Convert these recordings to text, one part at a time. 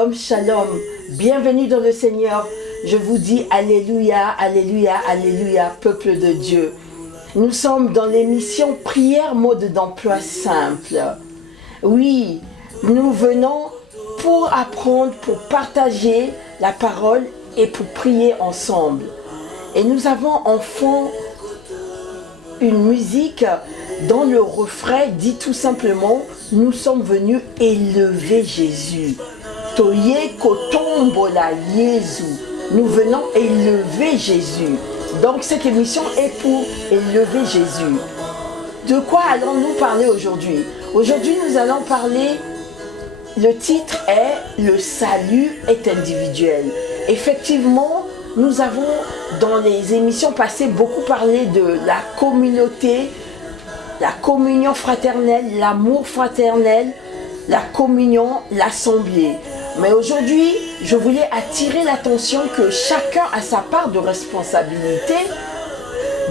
Shalom, shalom. Bienvenue dans le Seigneur. Je vous dis Alléluia, Alléluia, Alléluia, peuple de Dieu. Nous sommes dans l'émission Prière mode d'emploi simple. Oui, nous venons pour apprendre, pour partager la parole et pour prier ensemble. Et nous avons en fond une musique dont le refrain dit tout simplement « Nous sommes venus élever Jésus ». Toye kotombola Jésus. Nous venons élever Jésus. Donc cette émission est pour élever Jésus. De quoi allons-nous parler aujourd'hui? Aujourd'hui, nous allons parler, le titre est « Le salut est individuel ». Effectivement, nous avons dans les émissions passées beaucoup parlé de la communauté, la communion fraternelle, l'amour fraternel, la communion, l'assemblée. Mais aujourd'hui, je voulais attirer l'attention que chacun a sa part de responsabilité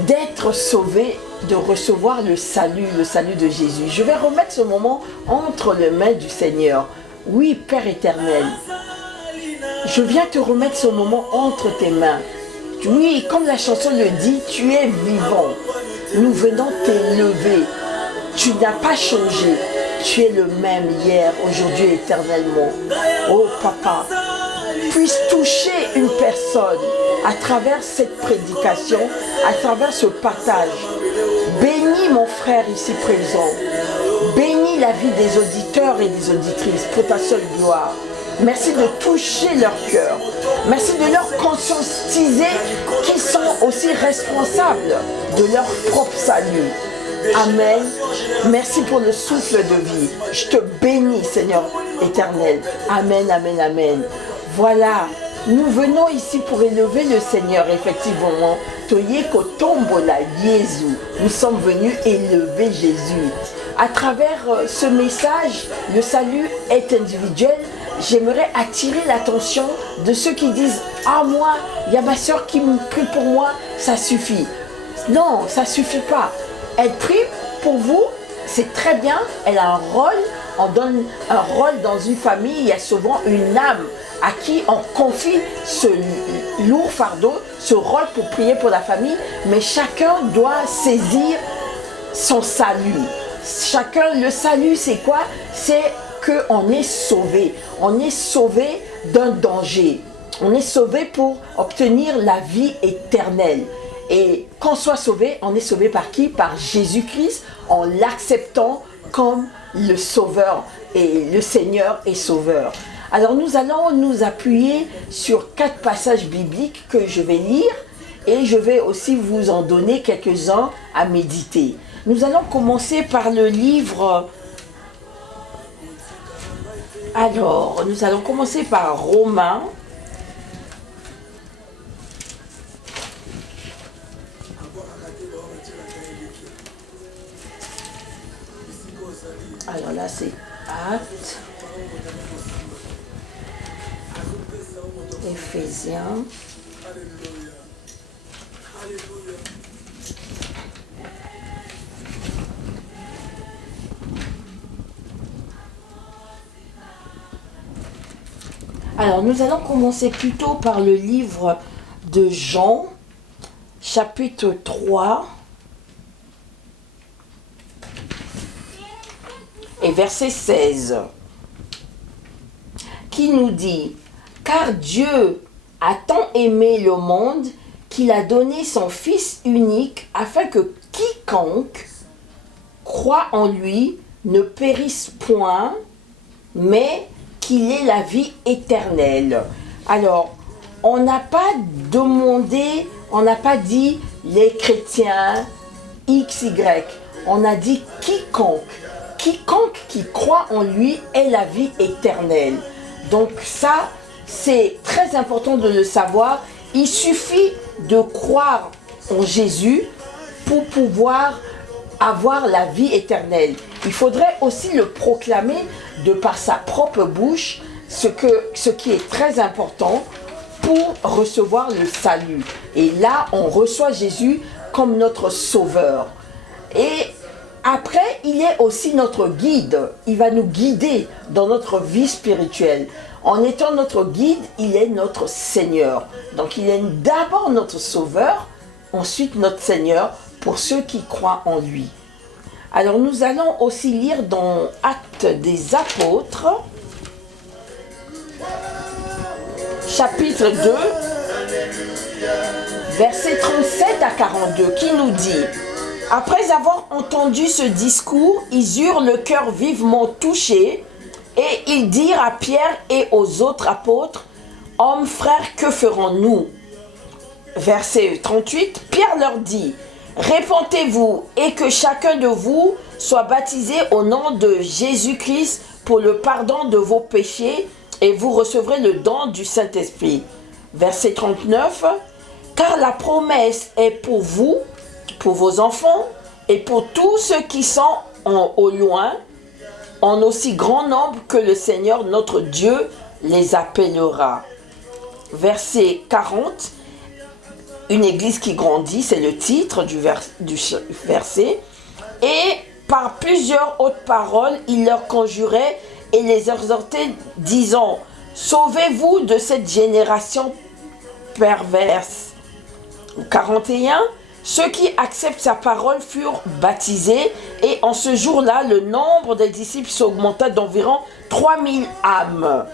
d'être sauvé, de recevoir le salut de Jésus. Je vais remettre ce moment entre les mains du Seigneur. Oui, Père éternel, je viens te remettre ce moment entre tes mains. Oui, comme la chanson le dit, tu es vivant. Nous venons t'élever. Tu n'as pas changé. Tu es le même hier, aujourd'hui et éternellement. Oh Papa, puisse toucher une personne à travers cette prédication, à travers ce partage. Bénis mon frère ici présent. Bénis la vie des auditeurs et des auditrices pour ta seule gloire. Merci de toucher leur cœur. Merci de leur conscientiser qu'ils sont aussi responsables de leur propre salut. Amen. Merci pour le souffle de vie. Je te bénis, Seigneur éternel. Amen, amen, amen. Voilà, nous venons ici pour élever le Seigneur, effectivement. Toye kotombola Jésus. Nous sommes venus élever Jésus. À travers ce message, le salut est individuel. J'aimerais attirer l'attention de ceux qui disent « Ah, moi, il y a ma soeur qui me prie pour moi, ça suffit. » Non, ça ne suffit pas. Elle prie pour vous, c'est très bien, elle a un rôle, on donne un rôle dans une famille, il y a souvent une âme à qui on confie ce lourd fardeau, ce rôle pour prier pour la famille, mais chacun doit saisir son salut. Chacun, le salut c'est quoi? C'est qu'on est sauvé. On est sauvé d'un danger. On est sauvé pour obtenir la vie éternelle. Et qu'on soit sauvé, on est sauvé par qui? Par Jésus-Christ, en l'acceptant comme le Sauveur et le Seigneur et Sauveur. Alors nous allons nous appuyer sur 4 passages bibliques que je vais lire et je vais aussi vous en donner quelques-uns à méditer. Nous allons commencer par le livre... Alors, nous allons commencer par Romains. Alors là, c'est Actes, Éphésiens, alors nous allons commencer plutôt par le livre de Jean, chapitre 3. Et verset 16, qui nous dit « Car Dieu a tant aimé le monde qu'il a donné son Fils unique afin que quiconque croit en lui ne périsse point, mais qu'il ait la vie éternelle. » Alors, on n'a pas demandé, on n'a pas dit les chrétiens, X, Y, on a dit quiconque. Quiconque qui croit en lui ait la vie éternelle. Donc ça, c'est très important de le savoir. Il suffit de croire en Jésus pour pouvoir avoir la vie éternelle. Il faudrait aussi le proclamer de par sa propre bouche, ce qui est très important pour recevoir le salut. Et là, on reçoit Jésus comme notre sauveur. Et après, il est aussi notre guide. Il va nous guider dans notre vie spirituelle. En étant notre guide, il est notre Seigneur. Donc il est d'abord notre Sauveur, ensuite notre Seigneur pour ceux qui croient en lui. Alors nous allons aussi lire dans Actes des Apôtres, chapitre 2, versets 37 à 42, qui nous dit: après avoir entendu ce discours, ils eurent le cœur vivement touché, et ils dirent à Pierre et aux autres apôtres: hommes, frères, que ferons-nous? Verset 38, Pierre leur dit: répentez-vous et que chacun de vous soit baptisé au nom de Jésus-Christ pour le pardon de vos péchés, et vous recevrez le don du Saint-Esprit. Verset 39, car la promesse est pour vous, pour vos enfants, et pour tous ceux qui sont au loin, en aussi grand nombre que le Seigneur notre Dieu les appellera. Verset 40, une église qui grandit, c'est le titre du verset. Et par plusieurs autres paroles, il leur conjurait et les exhortait, disant: sauvez-vous de cette génération perverse. 41, ceux qui acceptent sa parole furent baptisés, et en ce jour-là, le nombre des disciples s'augmenta d'environ 3000 âmes.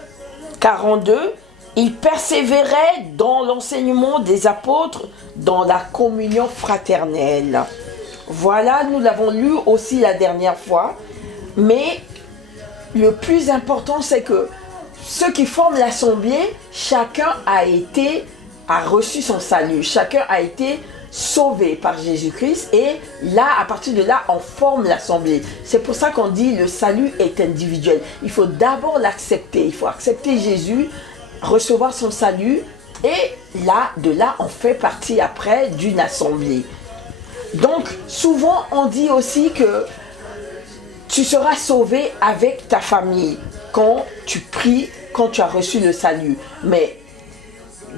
42, ils persévéraient dans l'enseignement des apôtres, dans la communion fraternelle. Voilà, nous l'avons lu aussi la dernière fois, mais le plus important, c'est que ceux qui forment l'assemblée, chacun a reçu son salut, chacun a été sauvé par Jésus-Christ, et là, à partir de là, on forme l'assemblée. C'est pour ça qu'on dit le salut est individuel. Il faut d'abord l'accepter, il faut accepter Jésus, recevoir son salut, et là, de là, on fait partie après d'une assemblée. Donc, souvent, on dit aussi que tu seras sauvé avec ta famille quand tu pries, quand tu as reçu le salut. Mais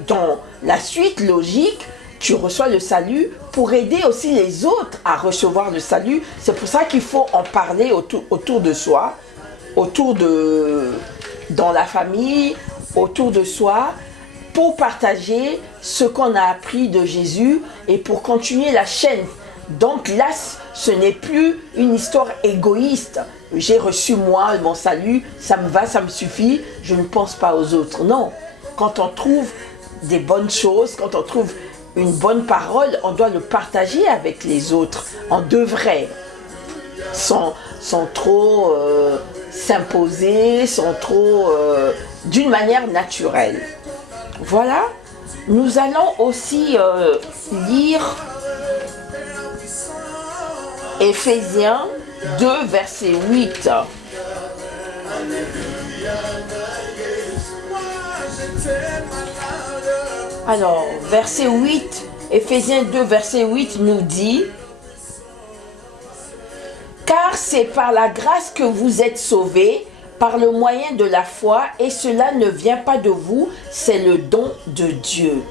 dans la suite logique, tu reçois le salut pour aider aussi les autres à recevoir le salut. C'est pour ça qu'il faut en parler autour de soi, dans la famille, autour de soi, pour partager ce qu'on a appris de Jésus et pour continuer la chaîne. Donc là, ce n'est plus une histoire égoïste. J'ai reçu moi mon salut, ça me va, ça me suffit, je ne pense pas aux autres. Non, quand on trouve des bonnes choses, quand on trouve une bonne parole, on doit le partager avec les autres. On devrait, sans trop s'imposer, sans trop, d'une manière naturelle. Voilà, nous allons aussi lire Éphésiens 2, verset 8. Alors, verset 8, Éphésiens 2, verset 8 nous dit: car c'est par la grâce que vous êtes sauvés, par le moyen de la foi, et cela ne vient pas de vous, c'est le don de Dieu.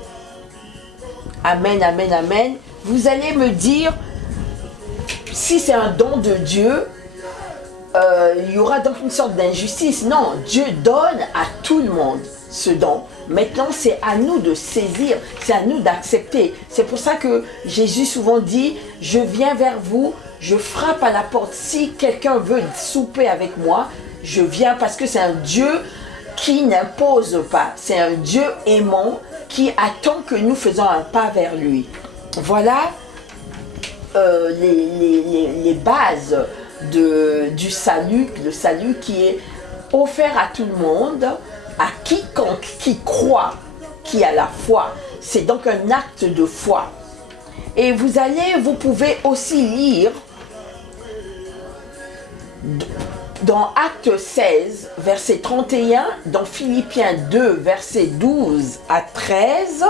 Amen, amen, amen. Vous allez me dire, si c'est un don de Dieu, il y aura donc une sorte d'injustice. Non, Dieu donne à tout le monde ce don. Maintenant, c'est à nous de saisir, c'est à nous d'accepter. C'est pour ça que Jésus souvent dit: je viens vers vous, je frappe à la porte. Si quelqu'un veut souper avec moi, je viens, parce que c'est un Dieu qui n'impose pas. C'est un Dieu aimant qui attend que nous faisons un pas vers lui. Voilà les bases du salut, le salut qui est offert à tout le monde, à quiconque qui croit, qui a la foi. C'est donc un acte de foi. Et vous pouvez aussi lire dans Acte 16, verset 31, dans Philippiens 2, verset 12 à 13,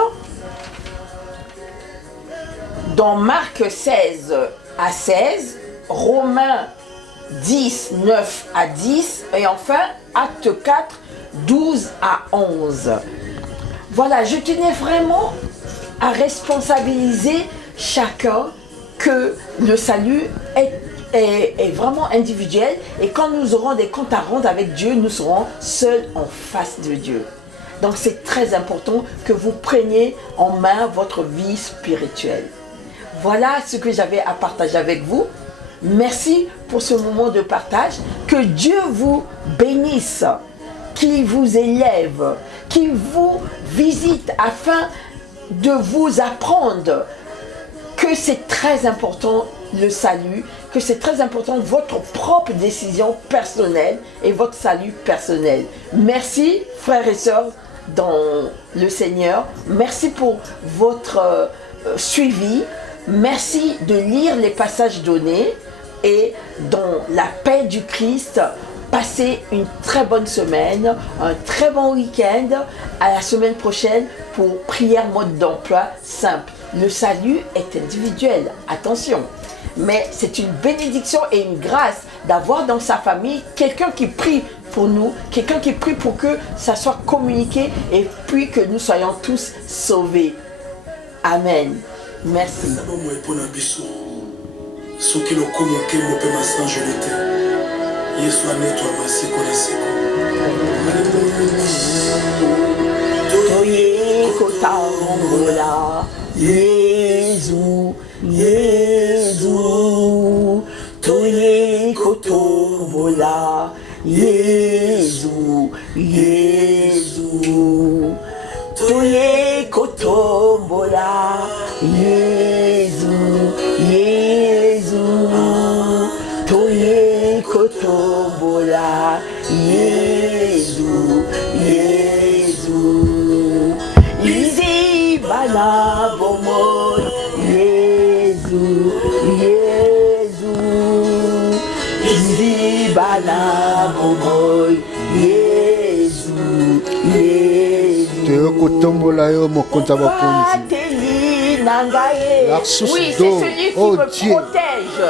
dans Marc 16 à 16, Romains 10, 9 à 10, et enfin Acte 4, 12 à 11. Voilà, je tenais vraiment à responsabiliser chacun que le salut est est vraiment individuelle. Et quand nous aurons des comptes à rendre avec Dieu, nous serons seuls en face de Dieu. Donc c'est très important que vous preniez en main votre vie spirituelle. Voilà ce que j'avais à partager avec vous. Merci pour ce moment de partage. Que Dieu vous bénisse, qu'il vous élève, qu'il vous visite afin de vous apprendre que c'est très important le salut, que c'est très important votre propre décision personnelle et votre salut personnel. Merci frères et sœurs dans le Seigneur. Merci pour votre suivi. Merci de lire les passages donnés et dans la paix du Christ, passez une très bonne semaine, un très bon week-end. À la semaine prochaine pour prière mode d'emploi simple. Le salut est individuel, attention. Mais c'est une bénédiction et une grâce d'avoir dans sa famille quelqu'un qui prie pour nous, quelqu'un qui prie pour que ça soit communiqué et puis que nous soyons tous sauvés. Amen. Merci. Yesu, Yesu, toye kotombola. Yesu, Yesu, toye kotombola. Yesu, Yesu, toye kotombola. Yesu, Yesu, izi bana bomo. Yesu, Yesu, izi bana bomo. Yesu, Yesu. Toye kotombola yo mokonza bakonzi. Oui, c'est celui qui me protège.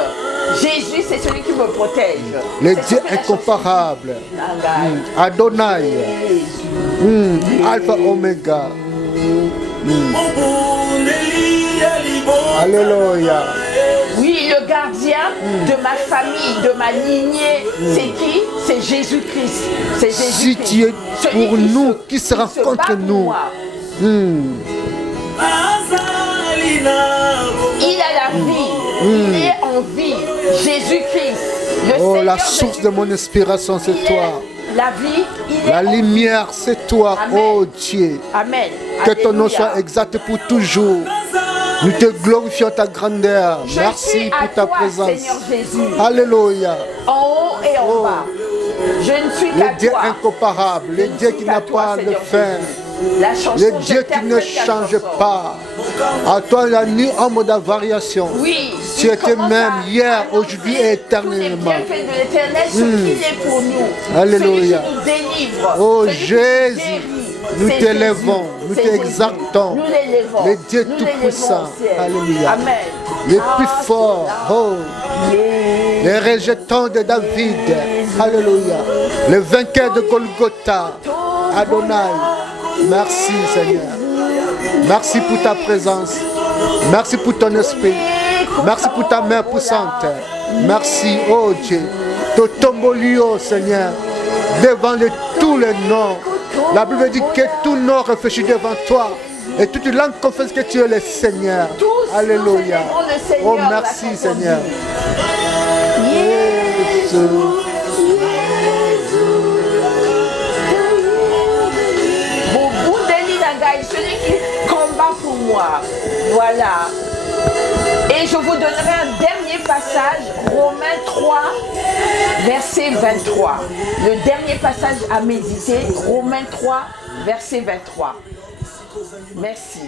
Jésus, c'est celui qui me protège. Le Dieu incomparable. Adonai. Alpha Omega. Alléluia. Oui, le gardien de ma famille, de ma lignée, c'est qui? C'est Jésus-Christ. C'est Jésus-Christ. Si tu es pour nous, qui sera contre nous? Il a la vie, il est en vie. Jésus-Christ, le Seigneur, la source de mon inspiration, c'est toi. La vie, la lumière, c'est toi, oh Dieu. Amen. Que ton nom soit exact pour toujours. Nous te glorifions ta grandeur. Merci pour ta présence. Seigneur Jésus. Alléluia. En haut et en bas. Je ne suis qu'à toi. Le Dieu incomparable, le Dieu qui n'a pas de fin. Le Dieu qui ne change pas. À toi, il n'y a ni ombre de variation. Oui, tu étais même hier, aujourd'hui et éternellement. Tous les bienfaits de l'Éternel, ce qu'il est pour nous. Alléluia. Celui qui nous délivre. Oh celui Jésus, qui nous nous t'élèvons, nous t'exaltons. Nous l'élèvons. Le Dieu tout-puissant. Alléluia. Amen. Le plus fort. Oh. Les rejetants de David. Alléluia. Le vainqueur de Golgotha. Adonai. Merci Seigneur. Merci pour ta présence. Merci pour ton esprit. Merci pour ta main puissante. Merci, oh Dieu. Totombolio, Seigneur, devant tous les noms. La Bible dit que tout nom réfléchit devant toi. Et toute langue confesse que tu es le Seigneur. Alléluia. Oh, merci Seigneur. Celui qui combat pour moi. Voilà. Et je vous donnerai un dernier passage, Romains 3, verset 23. Le dernier passage à méditer, Romains 3, verset 23. Merci.